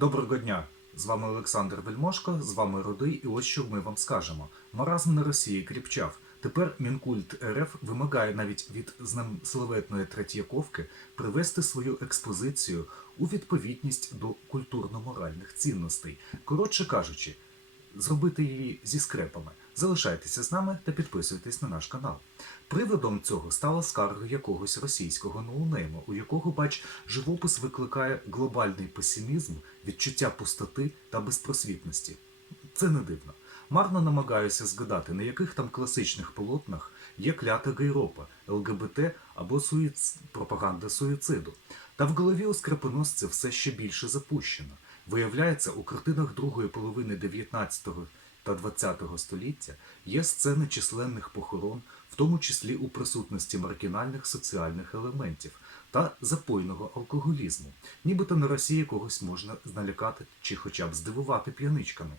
Доброго дня! З вами Олександр Вельмошко, з вами Рудий, і ось що ми вам скажемо. Маразм на Росії кріпчав. Тепер Мінкульт РФ вимагає навіть від славетної Третьяковки привести свою експозицію у відповідність до культурно-моральних цінностей. Коротше кажучи, зробити її зі скрепами. Залишайтеся з нами та підписуйтесь на наш канал. Приводом цього стала скарга якогось російського ноунейма, у якого, бач, живопис викликає глобальний песимізм, відчуття пустоти та безпросвітності. Це не дивно. Марно намагаюся згадати, на яких там класичних полотнах є клята гейропа, ЛГБТ або суїц... пропаганда суїциду. Та в голові у скрепоносця все ще більше запущено. Виявляється, у картинах другої половини 19 та 20 століття є сцени численних похорон, в тому числі у присутності маргінальних соціальних елементів та запойного алкоголізму, нібито на Росії когось можна налякати чи хоча б здивувати п'яничками.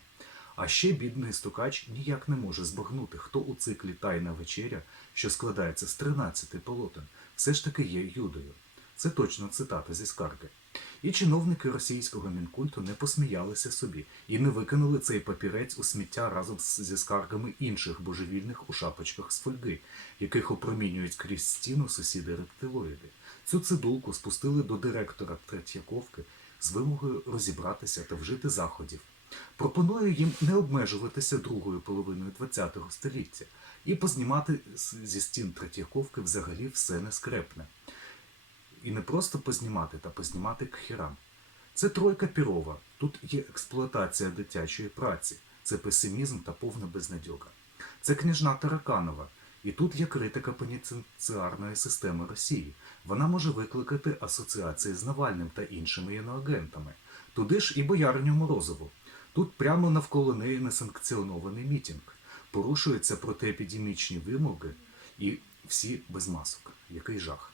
А ще бідний стукач ніяк не може збагнути, хто у циклі Тайна вечеря, що складається з 13 полотен, все ж таки є юдою. Це точно цитата зі скарги. І чиновники російського мінкульту не посміялися собі і не викинули цей папірець у сміття разом зі скаргами інших божевільних у шапочках з фольги, яких опромінюють крізь стіну сусіди рептилоїди. Цю цидулку спустили до директора Третьяковки з вимогою розібратися та вжити заходів. Пропоную їм не обмежуватися другою половиною ХХ століття і познімати зі стін Третьяковки взагалі все нескрепне. І не просто познімати, та познімати к хірам. Це тройка пірова. Тут є експлуатація дитячої праці, це песимізм та повна безнадьога. Це княжна Тараканова. І тут є критика пенітенціарної системи Росії. Вона може викликати асоціації з Навальним та іншими іноагентами. Туди ж і боярню Морозову. Тут прямо навколо неї несанкціонований мітінг. Порушуються протиепідемічні вимоги і всі без масок. Який жах.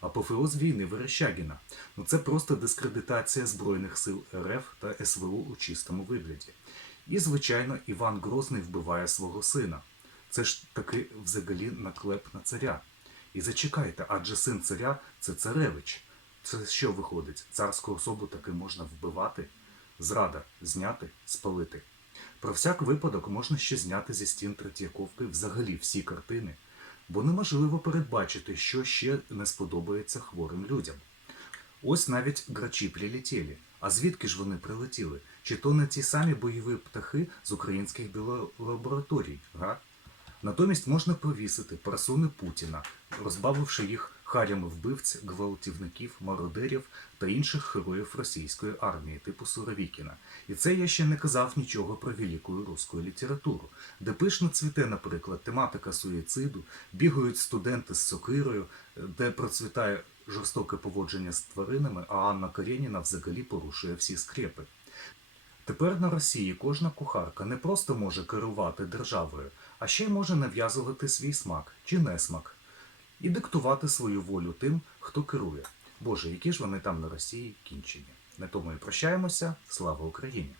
Апофеоз війни Верещагіна. Ну це просто дискредитація Збройних сил РФ та СВУ у чистому вигляді. І, звичайно, Іван Грозний вбиває свого сина. Це ж таки взагалі наклеп на царя. І зачекайте, адже син царя це царевич. Це що виходить? Царську особу таки можна вбивати? Зрада зняти, спалити. Про всяк випадок можна ще зняти зі стін Третьяковки взагалі всі картини, бо неможливо передбачити, що ще не сподобається хворим людям. Ось навіть грачі прилетіли. А звідки ж вони прилетіли? Чи то не ті самі бойові птахи з українських біолабораторій, га? Натомість можна повісити парасони Путіна, розбавивши їх харями вбивць, гвалтівників, мародерів та інших героїв російської армії, типу Суровікіна. І це я ще не казав нічого про велику руську літературу, де пишно цвіте, наприклад, тематика суїциду, бігають студенти з сокирою, де процвітає жорстоке поводження з тваринами, а Анна Карєніна взагалі порушує всі скрепи. Тепер на Росії кожна кухарка не просто може керувати державою, а ще й може нав'язувати свій смак чи несмак і диктувати свою волю тим, хто керує. Боже, які ж вони там на Росії кінчені. На тому і прощаємося. Слава Україні!